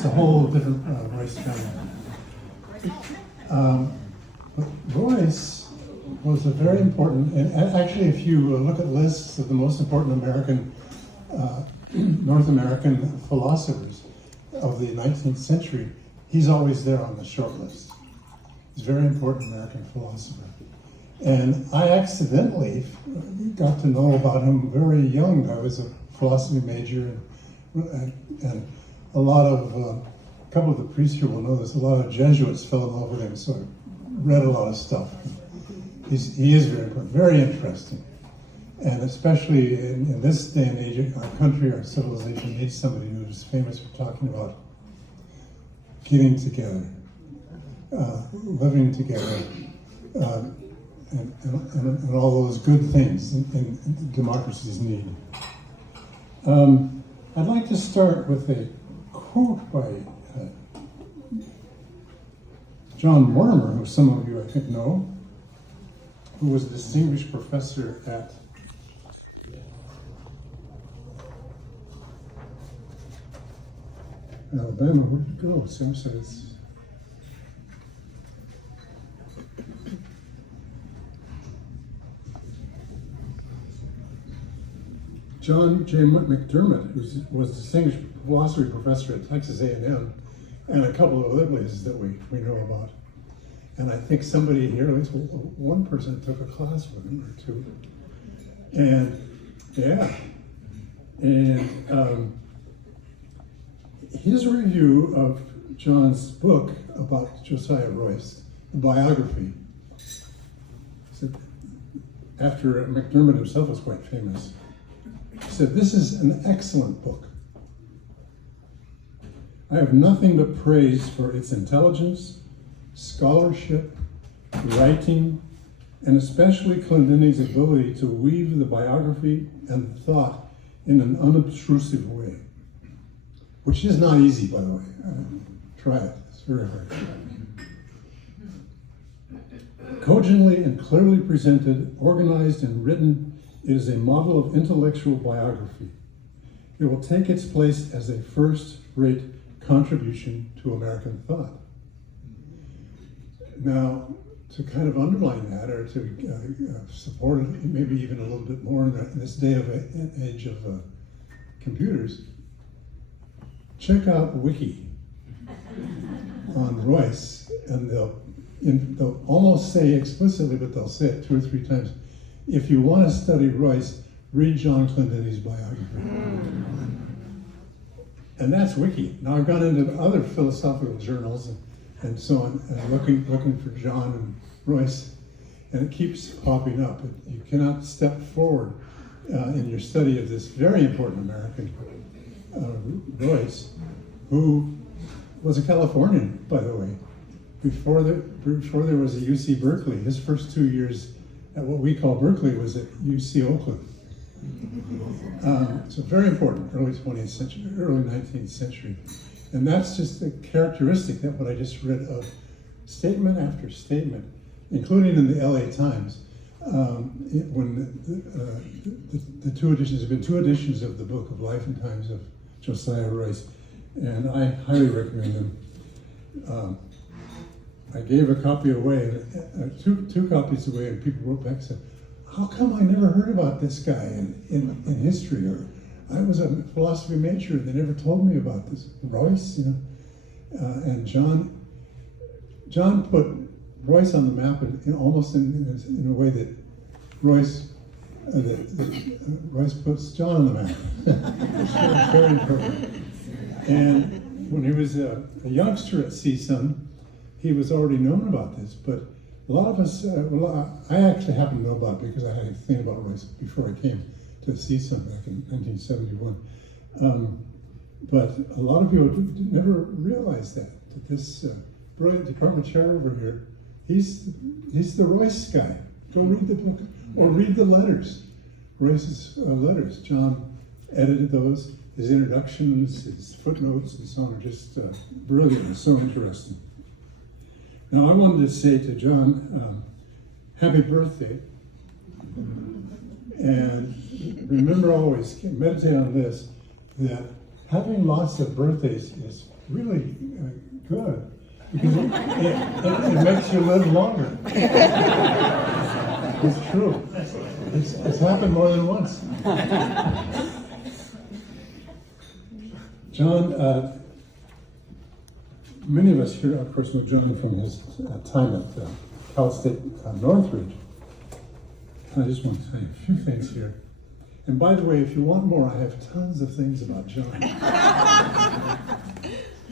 It's a whole different Royce family. But Royce was a very important, and actually if you look at lists of the most important American, North American philosophers of the 19th century, he's always there on the short list. He's a very important American philosopher. And I accidentally got to know about him very young. I was a philosophy major, and a couple of the priests here will know this, a lot of Jesuits fell in love with him, so I read a lot of stuff. He is very important, very interesting. And especially in this day and age, our country, our civilization needs somebody who's famous for talking about getting together, living together, and all those good things in democracies need. I'd like to start with a quote by John Mortimer, who some of you I think know, who was a distinguished professor at Alabama. Where'd you go? Sam says. John J. McDermott, who was a distinguished philosophy professor at Texas A&M, and a couple of other places that we know about. And I think somebody here, at least one person, took a class with him or two. And yeah, and his review of John's book about Josiah Royce, the biography, said, after McDermott himself was quite famous, he said, "This is an excellent book. I have nothing but praise for its intelligence, scholarship, writing, and especially Clendenning's ability to weave the biography and the thought in an unobtrusive way," which is not easy, by the way. Try it, it's very hard. "Cogently and clearly presented, organized and written, it is a model of intellectual biography. It will take its place as a first-rate contribution to American thought." Now, to kind of underline that, or to support it, maybe even a little bit more in this day of age of computers, check out Wiki on Royce, and they'll almost say explicitly, but they'll say it 2 or 3 times. If you want to study Royce, read John Clendenning's biography. And that's Wiki. Now I've gone into other philosophical journals and so on, looking for John and Royce, and it keeps popping up. You cannot step forward in your study of this very important American, Royce, who was a Californian, by the way. Before there was a UC Berkeley, his first 2 years at what we call Berkeley was at UC Oakland. So very important, early 20th century, early 19th century. And that's just the characteristic that what I just read of statement after statement, including in the LA Times, when the 2 editions, have been 2 editions of the book of Life and Times of Josiah Royce, and I highly recommend them. I gave a copy away, two copies away, and people wrote back and said, "How come I never heard about this guy in history?" Or, "I was a philosophy major and they never told me about this Royce," you know. And John put Royce on the map almost in a way that Royce puts John on the map. Very important. And when he was a youngster at CSUN, he was already known about this, but a lot of us, I actually happened to know about it because I had a thing about Royce before I came to CSUN back in 1971. But a lot of people never realized that this brilliant department chair over here, he's the Royce guy. Go read the book, or read the letters, Royce's letters. John edited those. His introductions, his footnotes, and so on are just brilliant and so interesting. Now, I wanted to say to John, happy birthday. And remember always, meditate on this, that having lots of birthdays is really good because it makes you live longer. It's true. It's happened more than once. John, many of us here, of course, know John from his time at Cal State Northridge. I just want to say a few things here. And by the way, if you want more, I have tons of things about John.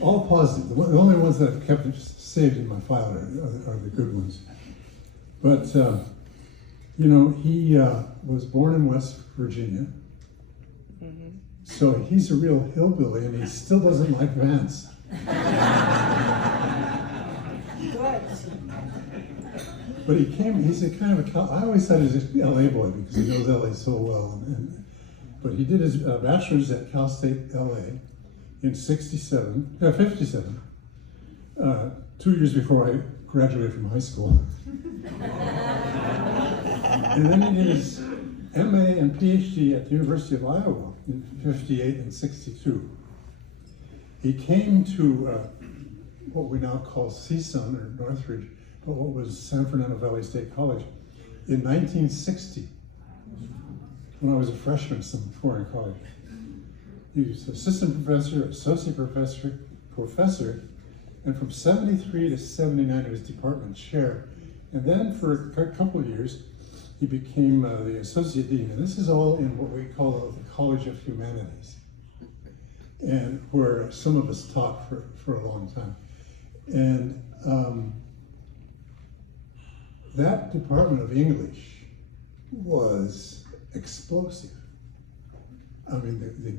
All positive. The only ones that I've kept saved in my file are the good ones. But, he was born in West Virginia. Mm-hmm. So he's a real hillbilly, and he still doesn't like Vance. But he's a kind of I always thought he was an LA boy because he knows LA so well. But he did his bachelor's at Cal State LA in 57, 2 years before I graduated from high school. And then he did his MA and PhD at the University of Iowa in 58 and 62. He came to what we now call CSUN or Northridge, but what was San Fernando Valley State College in 1960, when I was a freshman before in college. He was assistant professor, associate professor, and from 73 to 79 he was department chair. And then for a couple of years, he became the associate dean. And this is all in what we call the College of Humanities, and where some of us taught for a long time. And that department of English was explosive. I mean, the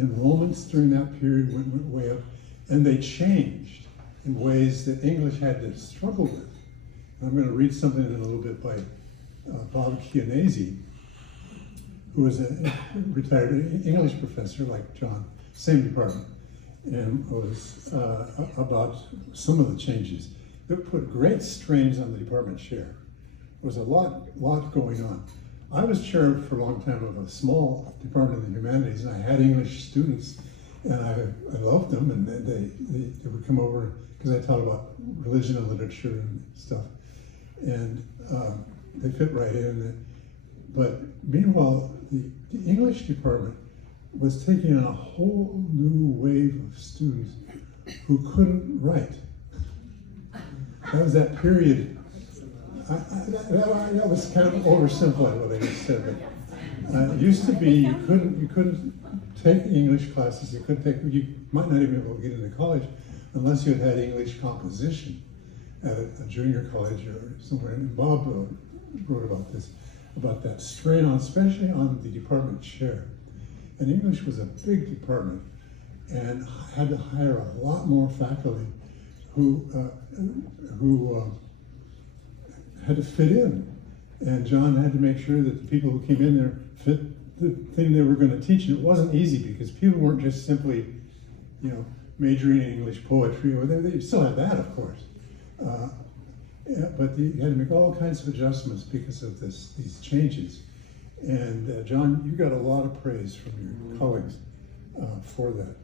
enrollments during that period went way up, and they changed in ways that English had to struggle with. And I'm going to read something in a little bit by Bob Chianese, who was a retired English professor like John, same department, and was about some of the changes that put great strains on the department chair. There was a lot going on. I was chair for a long time of a small department in the humanities, and I had English students, and I loved them, and they would come over because I taught about religion and literature and stuff, and they fit right in. But meanwhile, the English department was taking on a whole new wave of students who couldn't write. That was that period. That was kind of oversimplified what I just said. But it used to be you couldn't take English classes. You might not even be able to get into college unless you had English composition at a junior college or somewhere. And Bob wrote about this, about that strain on, especially on the department chair. And English was a big department, and had to hire a lot more faculty who had to fit in. And John had to make sure that the people who came in there fit the thing they were going to teach. And it wasn't easy because people weren't just simply, majoring in English poetry, or they still had that, of course. But you had to make all kinds of adjustments because of these changes. And John, you got a lot of praise from your colleagues for that.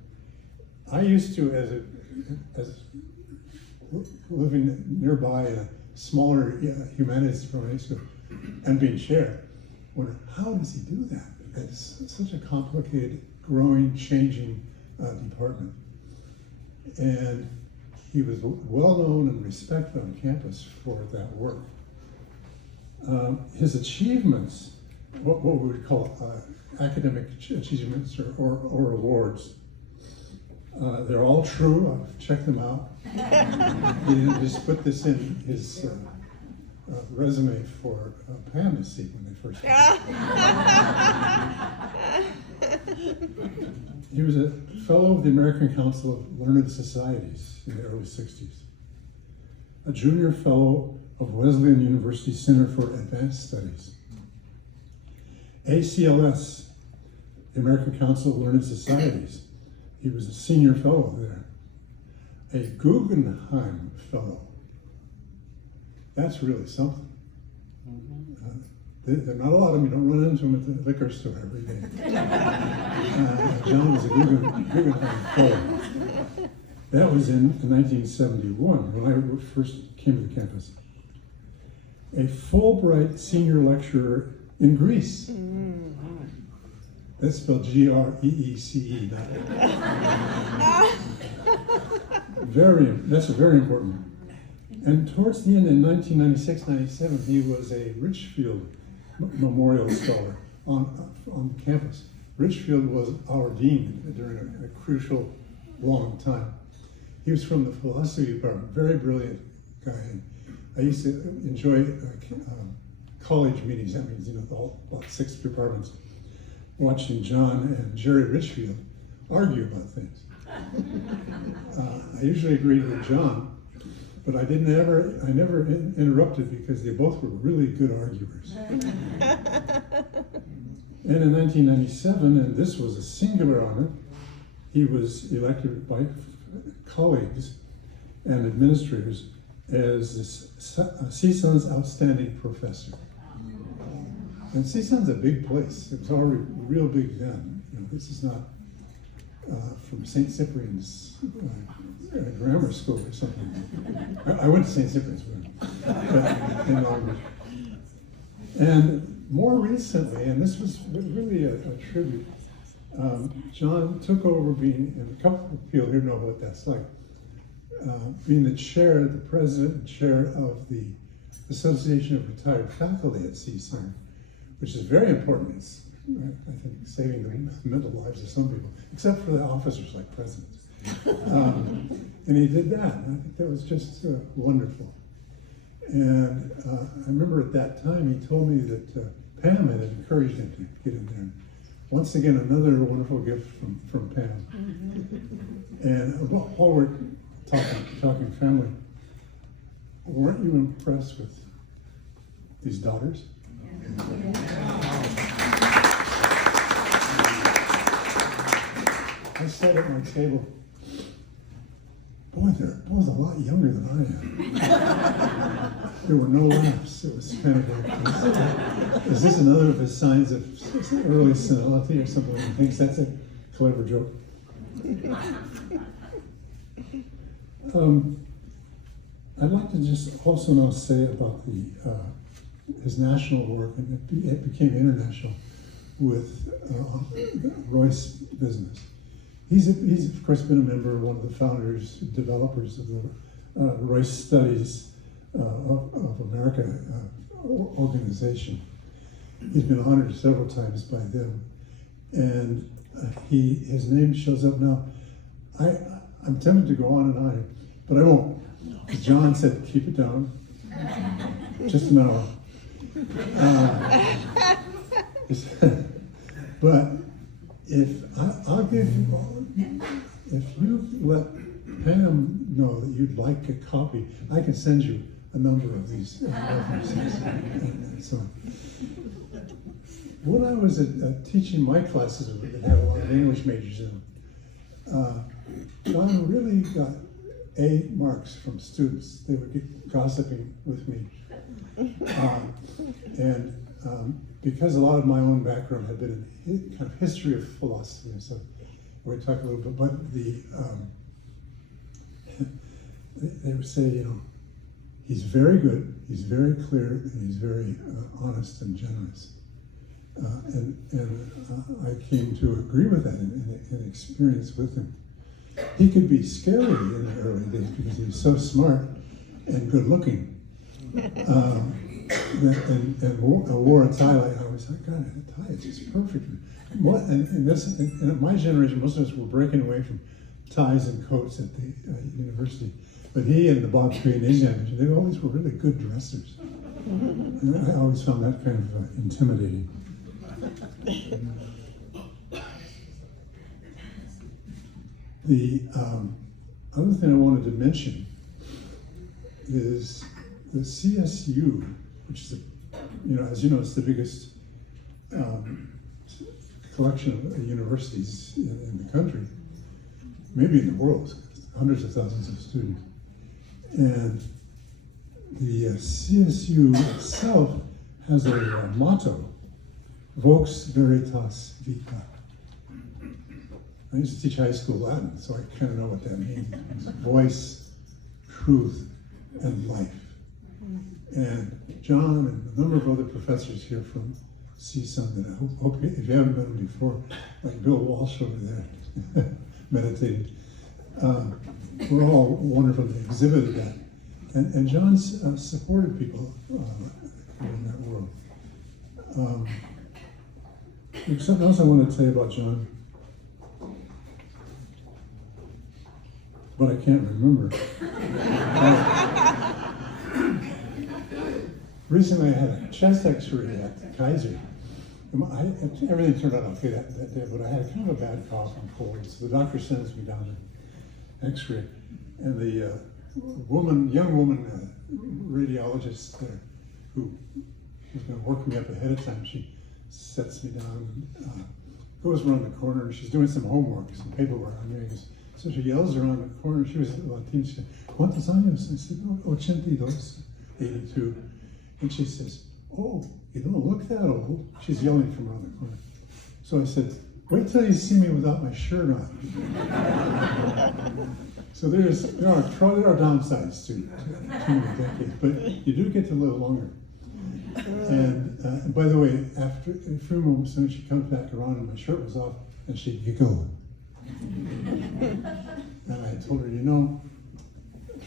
I used to, as living nearby in a smaller humanities department, and being chair, wonder, how does he do that? It's such a complicated, growing, changing department. And he was well known and respected on campus for that work. His achievements, what we would call academic achievements or awards, they're all true. I've checked them out. He didn't just put this in his resume for Pam to see when they first came. He was a fellow of the American Council of Learned Societies in the early 60s, a junior fellow of Wesleyan University Center for Advanced Studies, ACLS, the American Council of Learned Societies. He was a senior fellow there. A Guggenheim fellow. That's really something. There are not a lot of them. You don't run into them at the liquor store every day. John was a Guggenheim fellow. That was in 1971 when I first came to the campus. A Fulbright senior lecturer in Greece. That's spelled Greece. That's very important. And towards the end, in 1996-97, he was a Richfield Memorial Scholar on campus. Richfield was our dean during a crucial, long time. He was from the philosophy department, very brilliant guy. I used to enjoy college meetings, that means, about 6 departments, watching John and Jerry Richfield argue about things. I usually agreed with John, but I never interrupted because they both were really good arguers. And in 1997, and this was a singular honor, he was elected by colleagues and administrators as CSUN's outstanding professor. And CSUN's a big place. It was already real big then. This is not from St. Cyprian's grammar school or something. I went to St. Cyprian's in Long Beach. And more recently, and this was really a tribute, John took over being, and a couple of people here know what that's like, being the president and chair of the Association of Retired Faculty at CSUN, which is very important. It's, I think, saving the mental lives of some people, except for the officers like presidents. And he did that, and I think that was just wonderful. And I remember at that time he told me that Pam had encouraged him to get in there. Once again, another wonderful gift from Pam. And while we're talking family, weren't you impressed with these daughters? I sat at my table. Boy, they're both a lot younger than I am. There were no laughs. It was kind of like, is this another of his signs of early senility or something? He thinks that's a clever joke. I'd like to just also now say about his national work, and it became international with Royce Business. He's of course been a member, one of the founders, developers of the Royce Studies of America organization. He's been honored several times by them, and his name shows up now. I'm tempted to go on and on, but I won't. John said, keep it down. Just an hour. But if you let Pam know that you'd like a copy, I can send you a number of these references and so on. When I was teaching my classes that have a lot of English majors in them, John really got A marks from students. They would get gossiping with me. Because a lot of my own background had been in kind of history of philosophy and stuff, we talk a little bit, but they would say, he's very good, he's very clear, and he's very honest and generous. I came to agree with that and experience with him. He could be scary in the early days because he was so smart and good looking. And wore a tie like I always thought, God, a tie is just perfect. And in my generation, most of us were breaking away from ties and coats at the university. But he and the Bob Tree and his generation, they always were really good dressers. And I always found that kind of intimidating. The other thing I wanted to mention is the CSU, which is, as you know, it's the biggest collection of universities in the country, maybe in the world, hundreds of thousands of students. And the CSU itself has a motto, Vox Veritas Vita. I used to teach high school Latin, so I kind of know what that means. It's voice, truth, and life. And John and a number of other professors here from CSUN that I hope if you haven't met them before, like Bill Walsh over there, meditating, we're all wonderful. They exhibited that. And John's supported people in that world. There's something else I want to tell you about John, but I can't remember. Recently I had a chest x-ray at Kaiser. Everything turned out okay that day, but I had kind of a bad cough and cold, so the doctor sends me down to x-ray. And the young woman radiologist there, who was going to work me up ahead of time, she sets me down, goes around the corner, and she's doing some homework, some paperwork I'm doing. So she yells around the corner. She was Latina. She said, "¿Cuántos años?" I said, "Oh, 82, 82." And she says, "Oh, you don't look that old." She's yelling from around the corner. So I said, "Wait till you see me without my shirt on." So there are downsides to the decades, but you do get to live longer. And by the way, after a few moments, then she comes back around and my shirt was off, and she giggled. And I told her,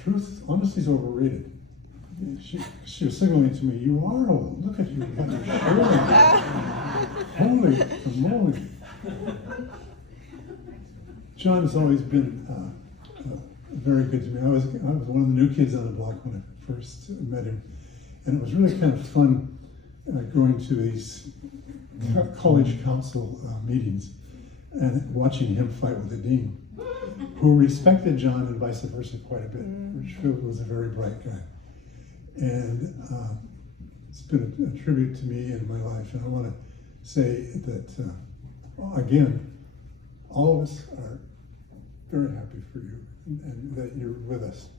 truth, honesty is overrated. She was signaling to me, "You are old. Look at you, you got your shirt on." Holy moly. John has always been very good to me. I was one of the new kids on the block when I first met him. And it was really kind of fun going to these college council meetings and watching him fight with the dean, who respected John and vice versa quite a bit. Richfield was a very bright guy. And it's been a tribute to me in my life. And I want to say that, again, all of us are very happy for you and that you're with us.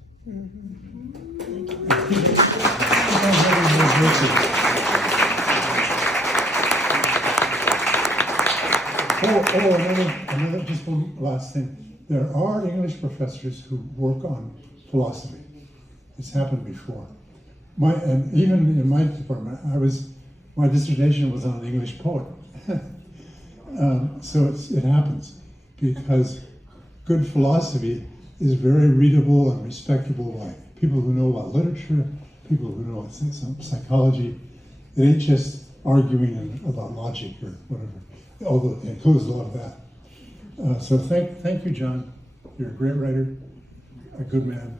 Another, just one last thing. There are English professors who work on philosophy. It's happened before. And even in my department, my dissertation was on an English poet. So it happens because good philosophy is very readable and respectable by people who know about literature, people who know about psychology. It ain't just arguing about logic or whatever, although it includes a lot of that. So thank you, John. You're a great writer, a good man.